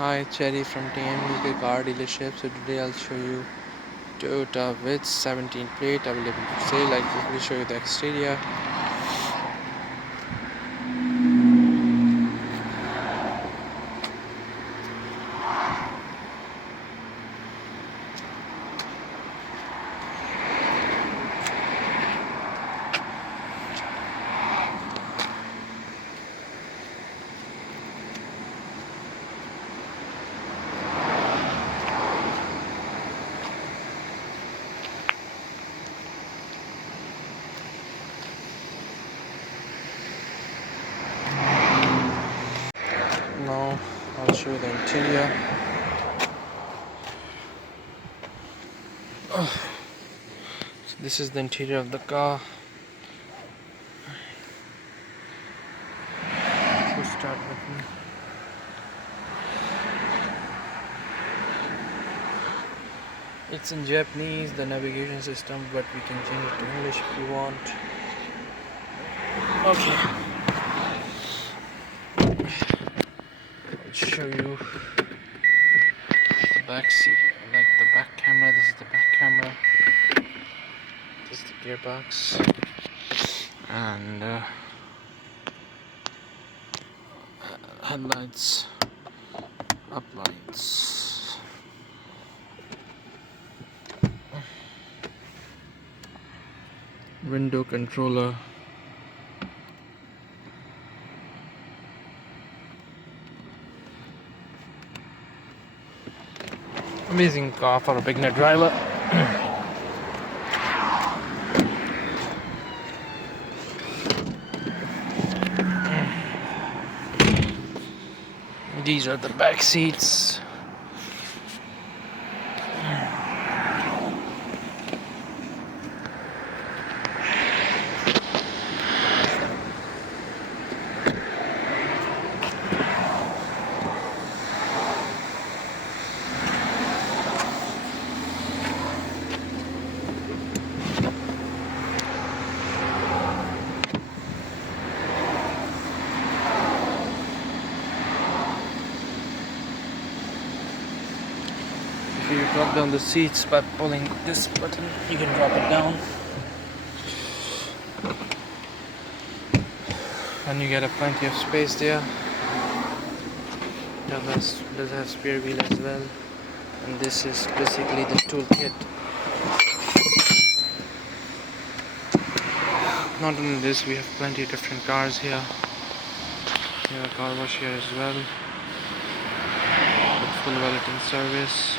Hi, Cherry from TM UK car dealership. So today I'll show you Toyota Vitz 17 plate available for sale. I'll quickly show you the exterior. Now I'll show you the interior. So this is the interior of the car. Push start button. It's in Japanese, the navigation system, but we can change it to English if you want. Okay. I'll show you the back seat, like the back camera. This is the back camera. This is the gearbox, and headlights, uplights, window controller. Amazing car for a beginner driver. These are the back seats. If you drop down the seats by pulling this button, you can drop it down, and you get a plenty of space there. Does have spare wheel as well, and this is basically the toolkit. Not only this, we have plenty of different cars here. We have a car wash here as well, with full valeting service.